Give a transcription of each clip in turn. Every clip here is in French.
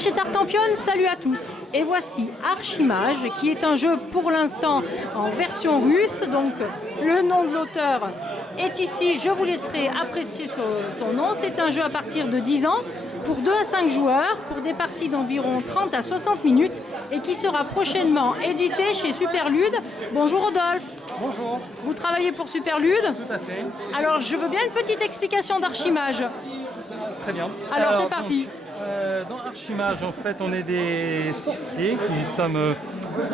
Cher chez Tartampion, salut à tous. Et voici Archimage, qui est un jeu pour l'instant en version russe. Donc le nom de l'auteur est ici, je vous laisserai apprécier son nom. C'est un jeu à partir de 10 ans, pour 2 à 5 joueurs, pour des parties d'environ 30 à 60 minutes, et qui sera prochainement édité chez Superlude. Bonjour Rodolphe. Bonjour. Vous travaillez pour Superlude? Tout à fait. Alors je veux bien une petite explication d'Archimage. Très bien. Alors c'est parti. Dans Archimage, en fait, on est des sorciers qui sommes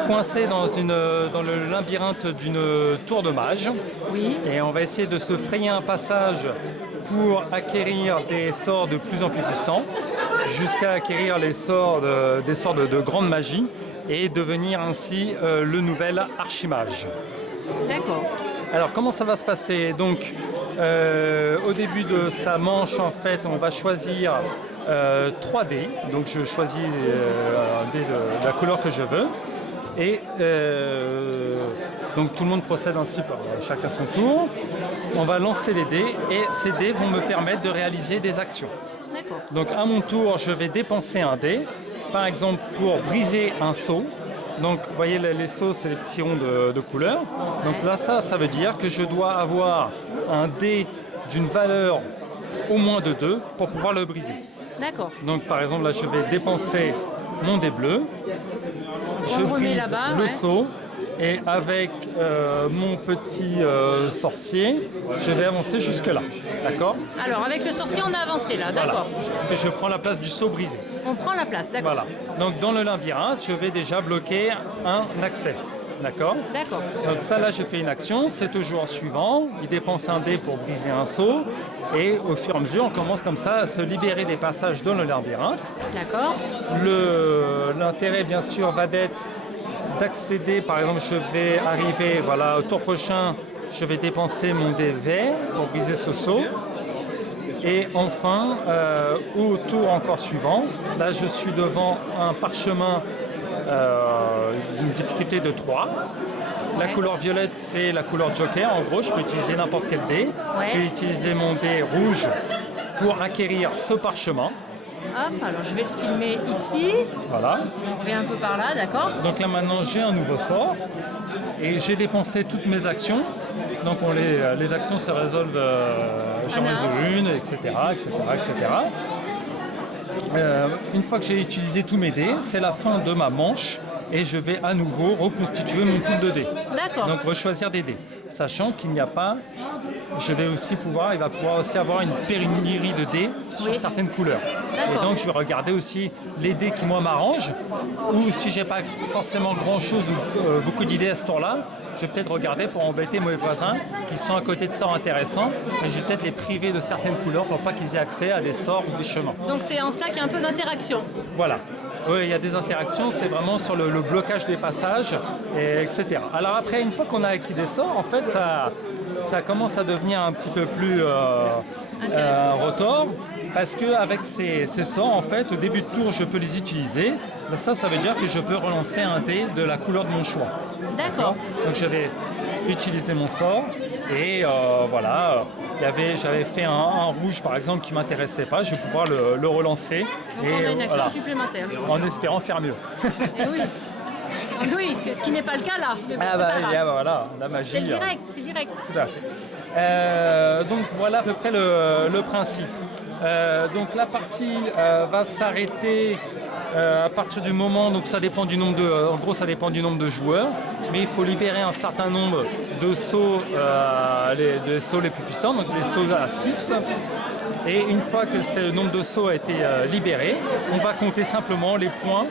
coincés dans le labyrinthe d'une tour de mage. Oui. Et on va essayer de se frayer un passage pour acquérir des sorts de plus en plus puissants, jusqu'à acquérir des sorts de grande magie et devenir ainsi le nouvel Archimage. D'accord. Alors comment ça va se passer? Donc au début de sa manche, en fait, on va choisir 3 dés. Donc je choisis un dé de la couleur que je veux. Et donc tout le monde procède ainsi, chacun son tour. On va lancer les dés et ces dés vont me permettre de réaliser des actions. D'accord. Donc à mon tour, je vais dépenser un dé, par exemple pour briser un seau. Donc vous voyez, les seaux, c'est les petits ronds de couleur. Donc là, ça veut dire que je dois avoir un dé d'une valeur au moins de 2 pour pouvoir le briser. D'accord. Donc par exemple, là, je vais dépenser mon dé bleu. Je brise le seau. Et avec mon petit sorcier, je vais avancer jusque là. D'accord? Alors avec le sorcier, on a avancé là, d'accord. Voilà. Parce que je prends la place du seau brisé. On prend la place, d'accord. Voilà. Donc dans le labyrinthe, je vais déjà bloquer un accès. D'accord? D'accord. Donc ça, là, j'ai fait une action. C'est au joueur suivant. Il dépense un dé pour briser un seau. Et au fur et à mesure, on commence comme ça à se libérer des passages dans le labyrinthe. D'accord. L'intérêt, bien sûr, va d'être d'accéder. Par exemple, je vais arriver, voilà, au tour prochain, je vais dépenser mon dé vert pour briser ce seau. Et enfin, au tour encore suivant, là, je suis devant un parchemin d'une difficulté de 3. La couleur violette, c'est la couleur joker. En gros, je peux utiliser n'importe quel dé. Ouais. Je vais utiliser mon dé rouge pour acquérir ce parchemin. Hop, alors je vais le filmer ici. Voilà. On revient un peu par là, d'accord. Donc là maintenant, j'ai un nouveau sort. Et j'ai dépensé toutes mes actions. Donc les actions se résolvent, j'en résous une, etc. Une fois que j'ai utilisé tous mes dés, c'est la fin de ma manche. Et je vais à nouveau reconstituer mon pool de dés. D'accord. Donc rechoisir des dés. Sachant qu'il n'y a pas... il va pouvoir aussi avoir une pénurie de dés sur certaines couleurs. Et donc je vais regarder aussi les dés qui moi m'arrangent. Ou si j'ai pas forcément grand chose ou beaucoup d'idées à ce tour-là, je vais peut-être regarder pour embêter mes voisins qui sont à côté de sorts intéressants. Et je vais peut-être les priver de certaines couleurs pour pas qu'ils aient accès à des sorts ou des chemins. Donc c'est en cela qu'il y a un peu d'interaction. Voilà. Oui, il y a des interactions, c'est vraiment sur le blocage des passages, etc. Alors après, une fois qu'on a acquis des sorts, en fait, ça commence à devenir un petit peu plus retors, parce qu'avec ces sorts, en fait, au début de tour, je peux les utiliser. Ça veut dire que je peux relancer un dé de la couleur de mon choix. D'accord. Donc je vais utiliser mon sort, et voilà. J'avais fait un rouge par exemple qui ne m'intéressait pas, je vais pouvoir le relancer. Donc on a une action supplémentaire. En espérant faire mieux. Et oui. Oui, ce qui n'est pas le cas là. Mais bon, voilà, la magie. C'est direct, c'est direct. Tout à fait. Donc voilà à peu près le principe. Donc la partie va s'arrêter à partir du moment, donc ça dépend du nombre en gros ça dépend du nombre de joueurs, mais il faut libérer un certain nombre de sauts, les sauts les plus puissants, donc les sauts à 6. Et une fois que ce nombre de sauts a été libéré, on va compter simplement les points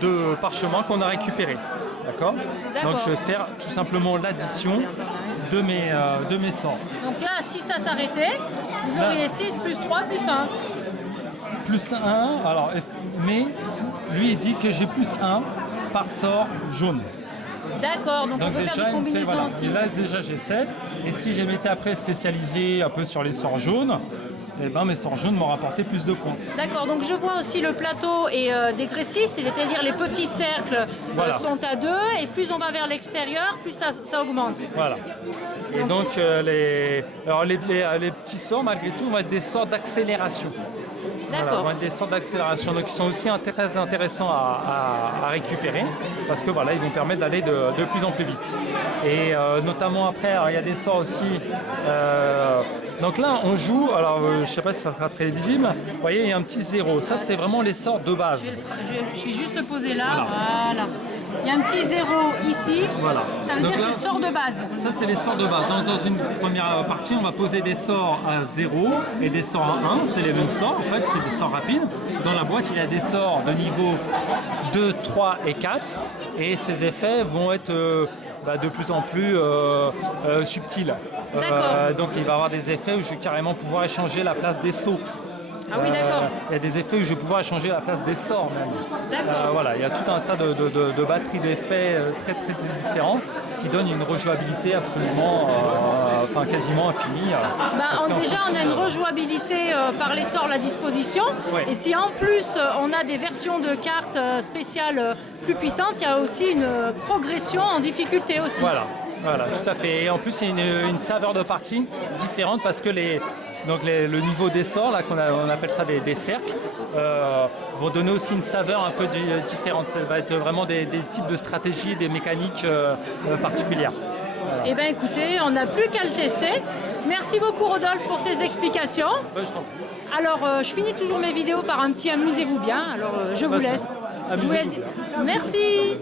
de parchemin qu'on a récupérés. D'accord. Donc je vais faire tout simplement l'addition de mes sorts. Donc là, si ça s'arrêtait, vous auriez 6 plus 3 plus 1. Plus 1, alors, mais lui il dit que j'ai plus 1 par sort jaune. D'accord, donc on peut faire des combinaisons aussi. Et là déjà j'ai 7, et si je m'étais après spécialisé un peu sur les sorts jaunes, eh ben, mes sorts jaunes m'ont rapporté plus de points. D'accord, donc je vois aussi le plateau est dégressif, c'est-à-dire les petits cercles sont à 2, et plus on va vers l'extérieur, plus ça augmente. Voilà. Et donc les petits sorts, malgré tout, vont être des sorts d'accélération. D'accord. Vont être des sorts d'accélération, donc ils sont aussi très intéressants à récupérer parce que voilà, ils vont permettre d'aller de plus en plus vite. Et notamment après, alors, il y a des sorts aussi. Donc là, on joue, alors je ne sais pas si ça sera très visible, vous voyez, il y a un petit 0. Ça, c'est vraiment les sorts de base. Je vais juste le poser là. Voilà. Il y a un petit 0 ici. Voilà. Ça veut dire que c'est le sort de base. Ça, c'est les sorts de base. Dans une première partie, on va poser des sorts à 0 et des sorts à 1. C'est les mêmes sorts, en fait, c'est des sorts rapides. Dans la boîte, il y a des sorts de niveau 2, 3 et 4. Et ces effets vont être de plus en plus subtils. Donc, il va y avoir des effets où je vais carrément pouvoir échanger la place des sauts. Ah oui, d'accord. Il y a des effets où je vais pouvoir échanger la place des sorts même. D'accord. Voilà, il y a tout un tas de batteries d'effets très différents, ce qui donne une rejouabilité absolument, quasiment infinie. Déjà, on a une rejouabilité par les sorts à la disposition. Ouais. Et si en plus on a des versions de cartes spéciales plus puissantes, il y a aussi une progression en difficulté aussi. Voilà, tout à fait. Et en plus, il y a une saveur de partie différente parce que le niveau des sorts, là, on appelle ça des cercles, vont donner aussi une saveur un peu différente. Ça va être vraiment des types de stratégies, des mécaniques particulières. Voilà. Eh bien écoutez, on n'a plus qu'à le tester. Merci beaucoup Rodolphe pour ces explications. Je t'en prie. Alors je finis toujours mes vidéos par un petit amusez-vous bien. Alors je vous laisse. Amusez-vous bien. Merci.